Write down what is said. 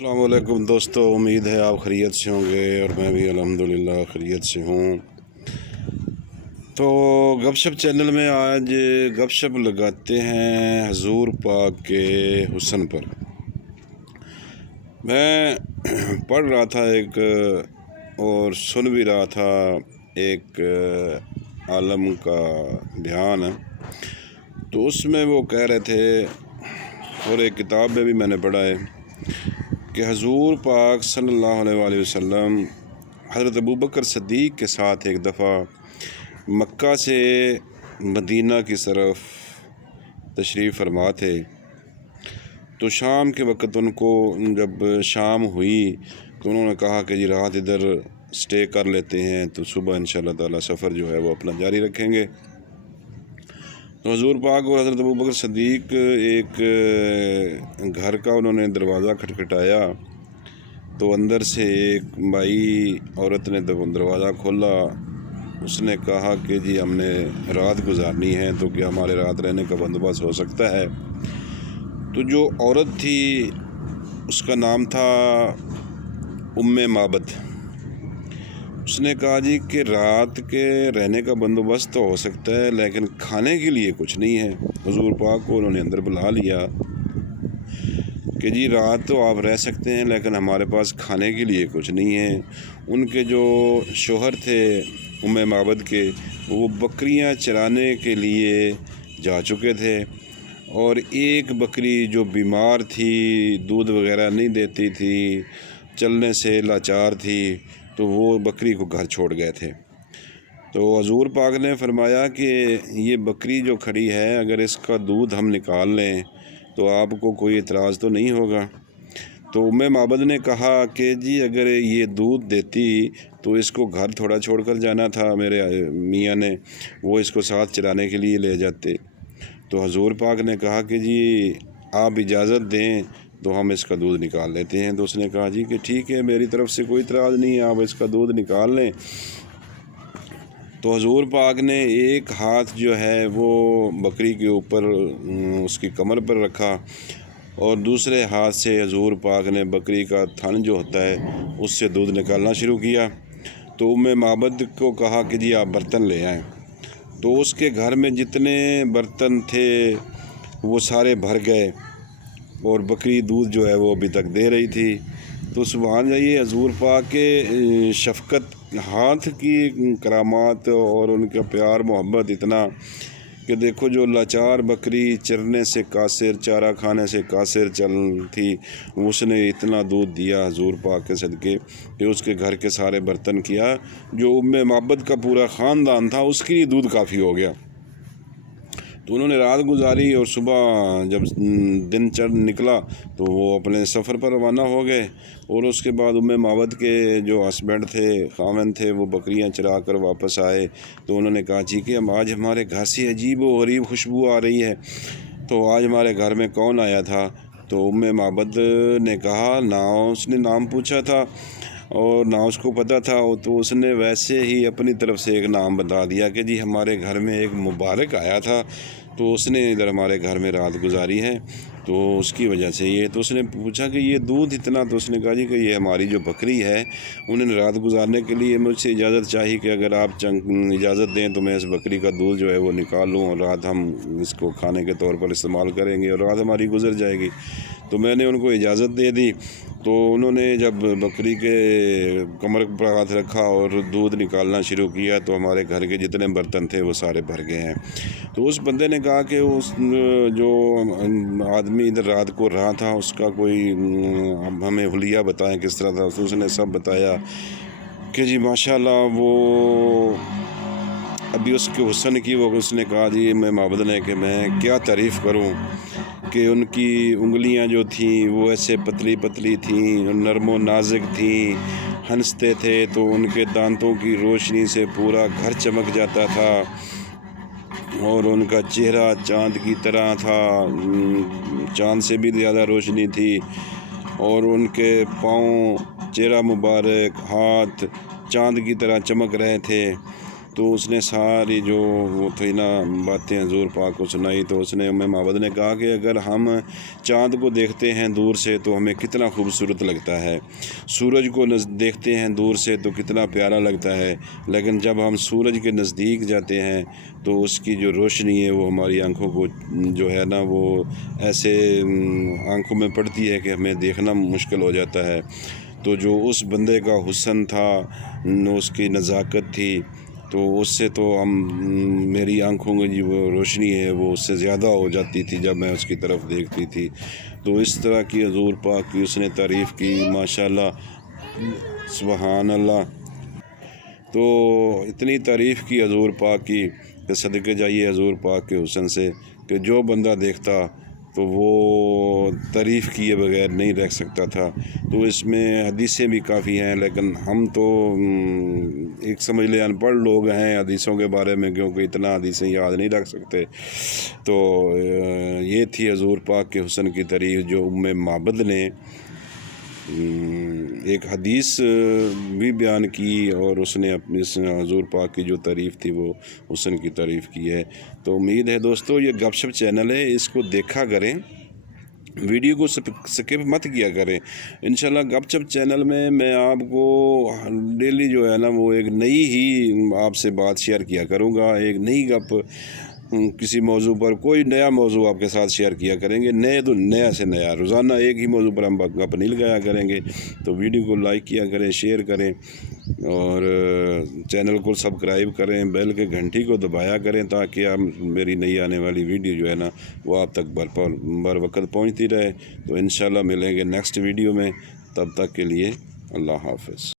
السلام علیکم دوستو، امید ہے آپ خیریت سے ہوں گے اور میں بھی الحمدللہ خیریت سے ہوں۔ تو گپ شپ چینل میں آج گپ شپ لگاتے ہیں حضور پاک کے حسن پر۔ میں پڑھ رہا تھا ایک اور سن بھی رہا تھا ایک عالم کا بیان، تو اس میں وہ کہہ رہے تھے اور ایک کتاب میں بھی میں نے پڑھا ہے کہ حضور پاک صلی اللہ علیہ وآلہ وسلم حضرت ابوبکر صدیق کے ساتھ ایک دفعہ مکہ سے مدینہ کی طرف تشریف فرما تھے، تو شام کے وقت ان کو جب شام ہوئی تو انہوں نے کہا کہ جی رات ادھر سٹے کر لیتے ہیں، تو صبح انشاءاللہ تعالی سفر جو ہے وہ اپنا جاری رکھیں گے۔ تو حضور پاک اور حضرت ابوبکر صدیق ایک گھر کا انہوں نے دروازہ کھٹکھٹایا، تو اندر سے ایک مائی عورت نے دروازہ کھولا۔ اس نے کہا کہ جی ہم نے رات گزارنی ہے، تو کیا ہمارے رات رہنے کا بندوبست ہو سکتا ہے؟ تو جو عورت تھی اس کا نام تھا ام معبد۔ اس نے کہا جی کہ رات کے رہنے کا بندوبست تو ہو سکتا ہے لیکن کھانے کے لیے کچھ نہیں ہے۔ حضور پاک کو انہوں نے اندر بلا لیا کہ جی رات تو آپ رہ سکتے ہیں لیکن ہمارے پاس کھانے کے لیے کچھ نہیں ہے۔ ان کے جو شوہر تھے ام معبد کے، وہ بکریاں چرانے کے لیے جا چکے تھے، اور ایک بکری جو بیمار تھی، دودھ وغیرہ نہیں دیتی تھی، چلنے سے لاچار تھی، تو وہ بکری کو گھر چھوڑ گئے تھے۔ تو حضور پاک نے فرمایا کہ یہ بکری جو کھڑی ہے اگر اس کا دودھ ہم نکال لیں تو آپ کو کوئی اعتراض تو نہیں ہوگا؟ تو ام معبد نے کہا کہ جی اگر یہ دودھ دیتی تو اس کو گھر تھوڑا چھوڑ کر جانا تھا، میرے میاں نے وہ اس کو ساتھ چرانے کے لیے لے جاتے۔ تو حضور پاک نے کہا کہ جی آپ اجازت دیں تو ہم اس کا دودھ نکال لیتے ہیں۔ تو اس نے کہا جی کہ ٹھیک ہے، میری طرف سے کوئی اعتراض نہیں ہے، آپ اس کا دودھ نکال لیں۔ تو حضور پاک نے ایک ہاتھ جو ہے وہ بکری کے اوپر اس کی کمر پر رکھا، اور دوسرے ہاتھ سے حضور پاک نے بکری کا تھن جو ہوتا ہے اس سے دودھ نکالنا شروع کیا۔ تو ام معبد کو کہا کہ جی آپ برتن لے آئیں۔ تو اس کے گھر میں جتنے برتن تھے وہ سارے بھر گئے، اور بکری دودھ جو ہے وہ ابھی تک دے رہی تھی۔ تو سبحان جائیے حضور پاک کے شفقت، ہاتھ کی کرامات اور ان کا پیار محبت اتنا کہ دیکھو جو لاچار بکری چرنے سے قاصر، چارہ کھانے سے قاصر چل تھی، اس نے اتنا دودھ دیا حضور پاک کے صدقے کہ اس کے گھر کے سارے برتن کیا، جو ام معبد کا پورا خاندان تھا اس کے لیے دودھ کافی ہو گیا۔ تو انہوں نے رات گزاری، اور صبح جب دن چڑھ نکلا تو وہ اپنے سفر پر روانہ ہو گئے۔ اور اس کے بعد ام معبد کے جو ہسبینڈ تھے، خاوند تھے، وہ بکریاں چرا کر واپس آئے۔ تو انہوں نے کہا جی کہ آج ہمارے گھر سے عجیب و غریب خوشبو آ رہی ہے، تو آج ہمارے گھر میں کون آیا تھا؟ تو ام معبد نے کہا، نہ اس نے نام پوچھا تھا اور نہ اس کو پتہ تھا، تو اس نے ویسے ہی اپنی طرف سے ایک نام بتا دیا کہ جی ہمارے گھر میں ایک مبارک آیا تھا، تو اس نے ادھر ہمارے گھر میں رات گزاری ہے، تو اس کی وجہ سے یہ۔ تو اس نے پوچھا کہ یہ دودھ اتنا؟ تو اس نے کہا جی کہ یہ ہماری جو بکری ہے انہوں نے رات گزارنے کے لیے مجھ سے اجازت چاہی کہ اگر آپ اجازت دیں تو میں اس بکری کا دودھ جو ہے وہ نکال لوں، اور رات ہم اس کو کھانے کے طور پر استعمال کریں گے اور رات ہماری گزر جائے گی۔ تو میں نے ان کو اجازت دے دی۔ تو انہوں نے جب بکری کے کمر پر ہاتھ رکھا اور دودھ نکالنا شروع کیا تو ہمارے گھر کے جتنے برتن تھے وہ سارے بھر گئے ہیں۔ تو اس بندے نے کہا کہ اس جو آدمی ادھر رات کو رہا تھا اس کا کوئی ہمیں حلیہ بتائیں کس طرح تھا؟ تو اس نے سب بتایا کہ جی ماشاءاللہ وہ ابھی اس کے حسن کی وہ اس نے کہا جی میں معبد نے کہ میں کیا تعریف کروں کہ ان کی انگلیاں جو تھیں وہ ایسے پتلی پتلی تھیں، نرم و نازک تھیں، ہنستے تھے تو ان کے دانتوں کی روشنی سے پورا گھر چمک جاتا تھا، اور ان کا چہرہ چاند کی طرح تھا، چاند سے بھی زیادہ روشنی تھی، اور ان کے پاؤں، چہرہ مبارک، ہاتھ چاند کی طرح چمک رہے تھے۔ تو اس نے ساری جو وہ تھی نا باتیں حضور پاک کو سنائی. تو اس نے ام معبد نے کہا کہ اگر ہم چاند کو دیکھتے ہیں دور سے تو ہمیں کتنا خوبصورت لگتا ہے, سورج کو دیکھتے ہیں دور سے تو کتنا پیارا لگتا ہے, لیکن جب ہم سورج کے نزدیک جاتے ہیں تو اس کی جو روشنی ہے وہ ہماری آنکھوں کو جو ہے نا وہ ایسے آنکھوں میں پڑتی ہے کہ ہمیں دیکھنا مشکل ہو جاتا ہے. تو جو اس بندے کا حسن تھا, اس کی نزاکت تھی, تو اس سے تو میری آنکھوں میں جو روشنی ہے وہ اس سے زیادہ ہو جاتی تھی جب میں اس کی طرف دیکھتی تھی. تو اس طرح کی حضور پاک کی اس نے تعریف کی, ماشاءاللہ سبحان اللہ. تو اتنی تعریف کی حضور پاک کی کہ صدقے جائیے حضور پاک کے حسن سے کہ جو بندہ دیکھتا تو وہ تعریف کیے بغیر نہیں رہ سکتا تھا. تو اس میں حدیثیں بھی کافی ہیں, لیکن ہم تو ایک سمجھ لیں ان پڑھ لوگ ہیں حدیثوں کے بارے میں, کیونکہ اتنا حدیثیں یاد نہیں رکھ سکتے. تو یہ تھی حضور پاک کے حسن کی تعریف جو ام معبد نے ایک حدیث بھی بیان کی, اور اس نے اپنی حضور پاک کی جو تعریف تھی وہ حسن کی تعریف کی ہے. تو امید ہے دوستو یہ گپ شپ چینل ہے, اس کو دیکھا کریں, ویڈیو کو سکپ مت کیا کریں. انشاءاللہ گپ شپ چینل میں آپ کو ڈیلی جو ہے نا وہ ایک نئی ہی آپ سے بات شیئر کیا کروں گا, ایک نئی گپ کسی موضوع پر, کوئی نیا موضوع آپ کے ساتھ شیئر کیا کریں گے, نئے تو نیا سے نیا, روزانہ ایک ہی موضوع پر ہم گپ نہیں لگایا کریں گے. تو ویڈیو کو لائک کیا کریں, شیئر کریں, اور چینل کو سبسکرائب کریں, بیل کے گھنٹی کو دبایا کریں تاکہ میری نئی آنے والی ویڈیو جو ہے نا وہ آپ تک بر وقت پہنچتی رہے. تو انشاءاللہ ملیں گے نیکسٹ ویڈیو میں, تب تک کے لیے اللہ حافظ.